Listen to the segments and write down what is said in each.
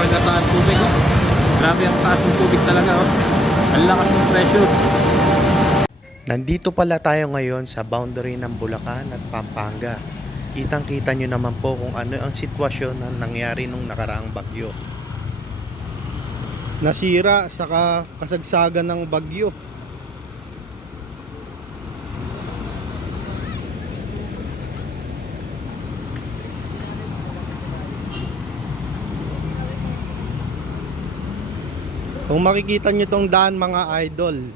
karagatan ng tubig. Oh. Grabe ang taas ng tubig talaga. Oh. Ang lakas ng pressure. Nandito pala tayo ngayon sa boundary ng Bulacan at Pampanga. Kitang-kita nyo naman po kung ano ang sitwasyon na nangyari nung nakaraang bagyo. Nasira sa kasagsagan ng bagyo. Kung makikita nyo tong daan mga idol,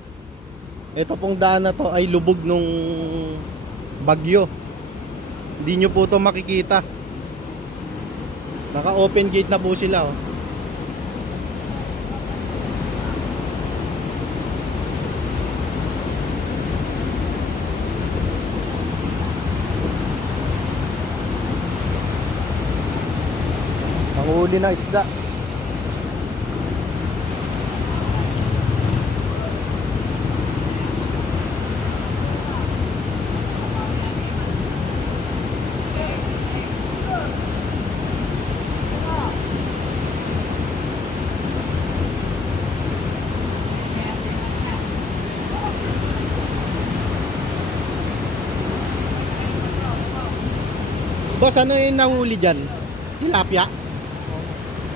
ito pong daan na to ay lubog nung bagyo. Hindi nyo po to makikita. Naka open gate na po sila oh. Ang huli na isda. Boss, ano yung nahuli dyan? Tilapia?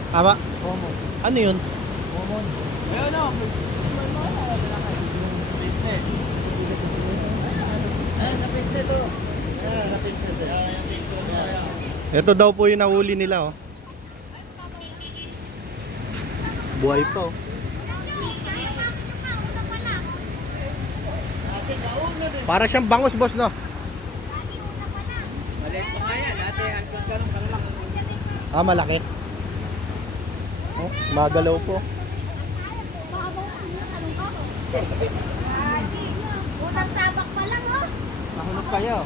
Tama? Common. Ano yun? Common. Ayun o. Piste. Ayun, napiste to. Ayun, napiste to. Ito daw po yung nahuli nila oh. Buhay pa oh. Para siyang bangus boss no? Maliit pa nga yan. Ate, hanggang ganun ka lang. Ah, malaki. Oh, magalaw po. Utang sabak pa lang, oh. Nahulog kayo.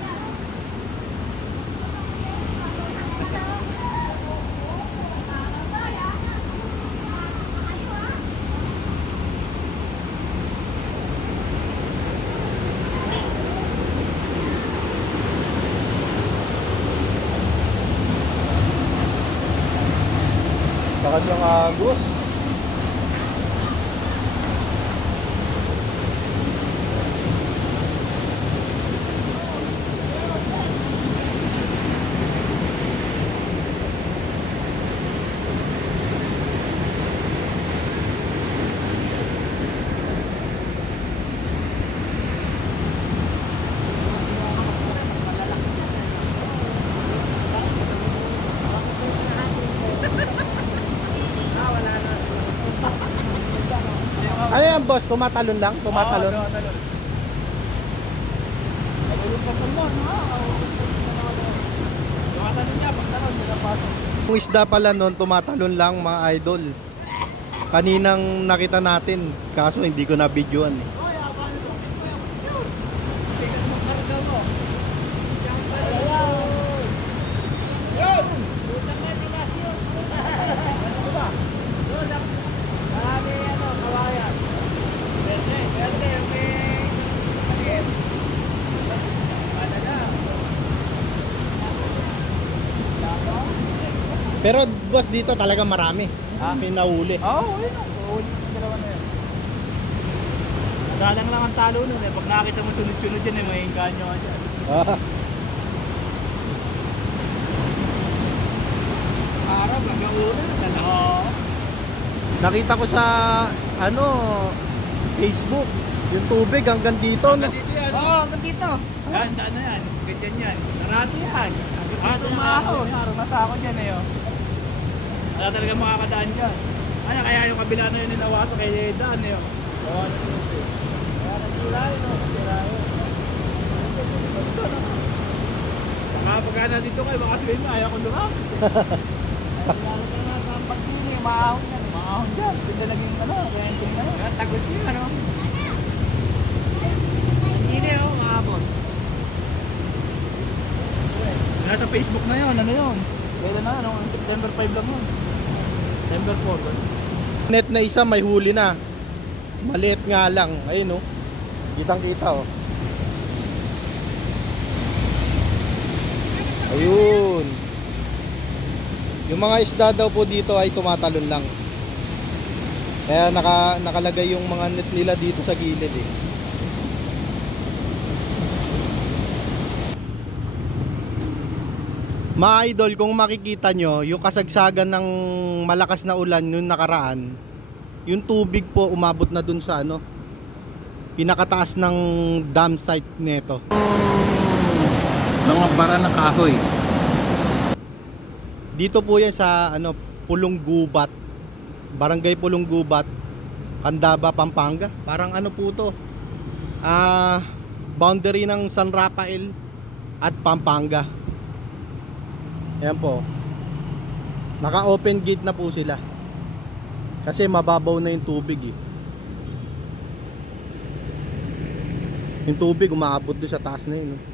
Siyang agos. Ano yan boss? Tumatalon lang? Tumatalon? Oo, tumatalon. Ka pa mo, no? Tumatalon niya, pagtalon, pinapasok. Yung isda pala noon tumatalon lang mga idol. Kaninang nakita natin, kaso hindi ko na videoan eh. Pero boss dito talaga marami. Ah? Pinahuli. Oo, oh, yun o. Uhuli yung dalawa na yun. Galang lang ang talo nun eh. Pag nakita mo sunod-sunod yan eh, may inganyo ka dyan. Ah, Araw, gagawin na. Oo. nakita ko sa ano Facebook, yung tubig hanggang dito no. Dito yan. Oo, hanggang dito. Yan, daan na yan. Ganyan yan. Narado yan. Ah, Hanggang dito dito umahon. Araw, nasa ako dyan eh. Oh. Wala talaga makakadaan dyan. Ano, kaya yung kabila na yun ninawaso kay daan eh. Oh. Oo, ano yun eh. Kaya nagkulay, no? Nagkulay. Baka pagka na dito kayo, baka sabihin mo, ayaw ko lumapit. eh. Lalo ka na sa maahon yan. Maahon dyan. Hindi naging ano, kaya yung tingin ano. Kaya tagos yun, ano? Pagdini, oh, maahon. Nasa Facebook na yun, ano yun? Kailan na, ano, September 5 lang yun. September 4. Net na isa may huli na. Maliit nga lang. Ayun oh. Kitang kita oh. Ayun. Yung mga isda daw po dito ay tumatalon lang. Kaya naka, nakalagay yung mga net nila dito sa gilid eh. Mga idol, kung makikita nyo, yung kasagsagan ng malakas na ulan yung nakaraan, yung tubig po umabot na dun sa ano, pinakataas ng dam site nito. Mga bara ng kahoy. Dito po yan sa ano, Pulong Gubat. Barangay Pulong Gubat, Candaba, Pampanga. Parang ano po to? Ah, boundary ng San Rafael at Pampanga. Ayan po. Naka-open gate na po sila. Kasi mababaw na yung tubig eh. Yung tubig umaabot doon sa taas na yun. eh.